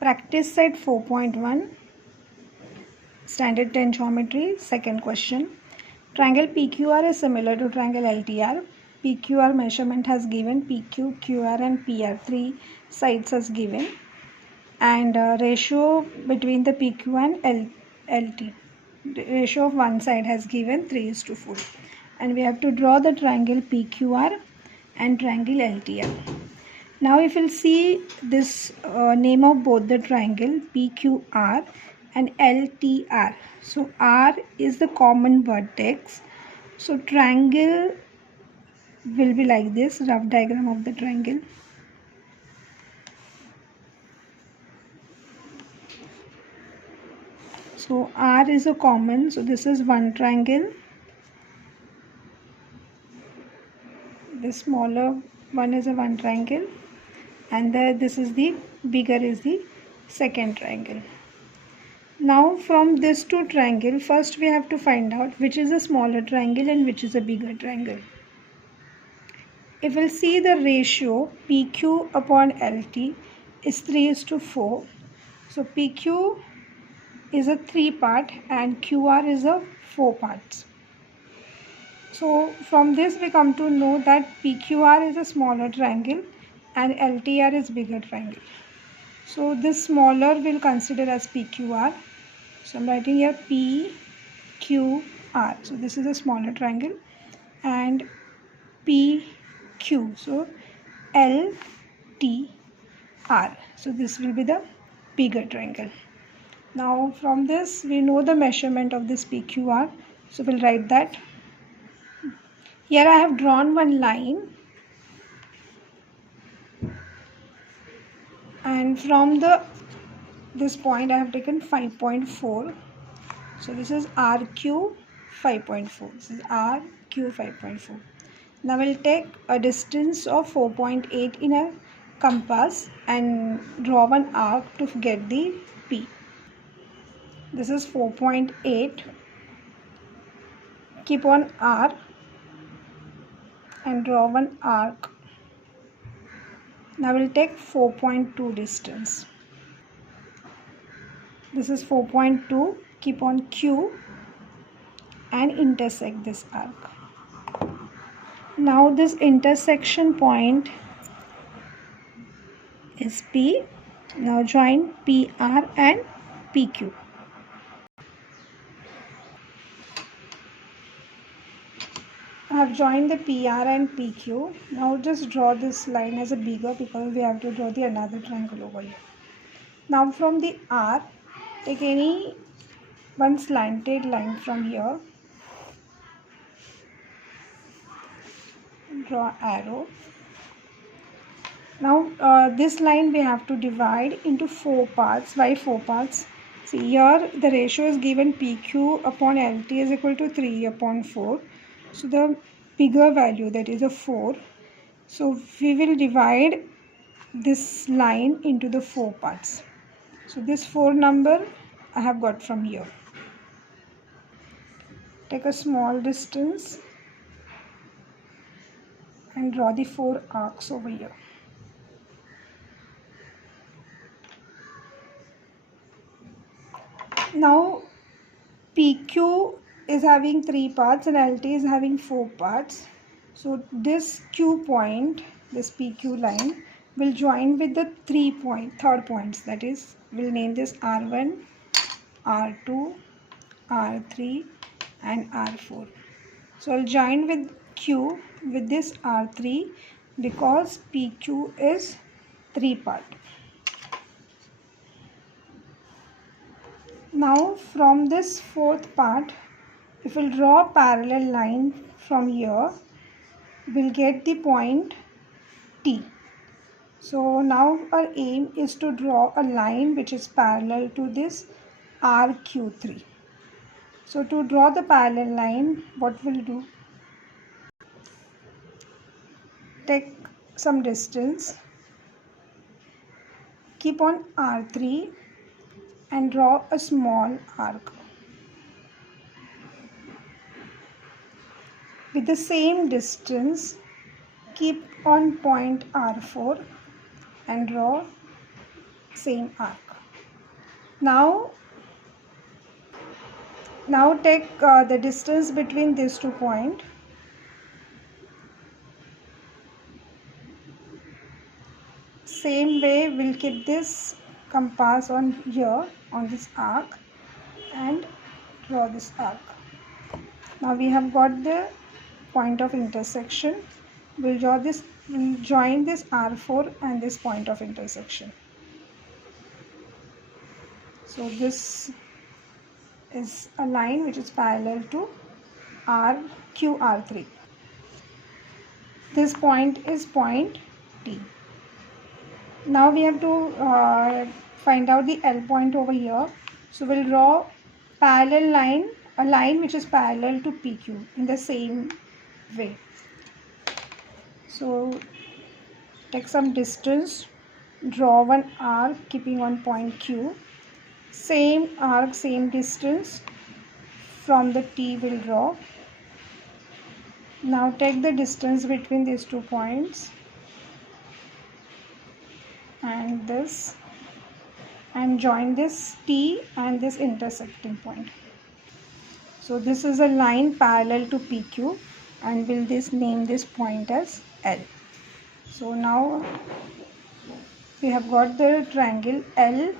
Practice set 4.1, Standard 10 Geometry, second question. Triangle PQR is similar to triangle LTR. PQR measurement has given, PQ, QR and PR, three sides as given, and ratio between the PQ and LT. The ratio of one side has given 3:4, and we have to draw the triangle PQR and triangle LTR. Now if you'll see this name of both the triangle PQR and LTR. So R is the common vertex. So triangle will be like this, rough diagram of the triangle. So R is a common, so this is one triangle. The smaller one is a one triangle, and this is the bigger is the second triangle. Now from this two triangle, first we have to find out which is a smaller triangle and which is a bigger triangle. If we'll see the ratio PQ upon LT is 3:4. So PQ is a 3 part and QR is a 4 parts. So from this we come to know that PQR is a smaller triangle and LTR is bigger triangle. So this smaller we'll consider as PQR. So I'm writing here PQR. So this is a smaller triangle, and PQ. So LTR. So this will be the bigger triangle. Now from this we know the measurement of this PQR. So we'll write that. Here I have drawn one line, and from this point I have taken 5.4. So this is RQ 5.4. This is RQ 5.4. Now we'll take a distance of 4.8 in a compass and draw one arc to get the P. This is 4.8. Keep on R and draw one arc. Now we'll take 4.2 distance. This is 4.2. Keep on Q and intersect this arc. Now this intersection point is P. Now join PR and PQ. I have joined the PR and PQ. Now just draw this line as a bigger because we have to draw the another triangle over here. Now from the R, take any one slanted line from here. Draw arrow. Now this line we have to divide into 4 parts. Why 4 parts? See here the ratio is given PQ upon LT is equal to 3/4. So the bigger value, that is a 4. So we will divide this line into the 4 parts. So this 4 number I have got from here. Take a small distance and draw the 4 arcs over here. Now PQ is having 3 parts and LT is having 4 parts. So this Q point, this PQ line, will join with the third points. That is, we'll name this R1, R2, R3 and R4. So I'll join with Q with this R3 because PQ is 3 part. Now from this 4th part, if we'll draw a parallel line from here, we'll get the point T. So now our aim is to draw a line which is parallel to this RQ3. So to draw the parallel line, what we'll do? Take some distance, keep on R3 and draw a small arc. With the same distance, keep on point R4 and draw same arc. Now take the distance between these 2 points. Same way we'll keep this compass on here on this arc and draw this arc. Now we have got the point of intersection. We'll join this R4 and this point of intersection. So this is a line which is parallel to QR3. This point is point T. Now we have to find out the L point over here. So we'll draw parallel line, a line which is parallel to PQ in the same way. So take some distance, draw one arc keeping on point Q. Same arc, same distance from the T will draw. Now take the distance between these 2 points and this, and join this T and this intersecting point. So this is a line parallel to PQ, and we'll name this point as L. So now we have got the triangle LTR.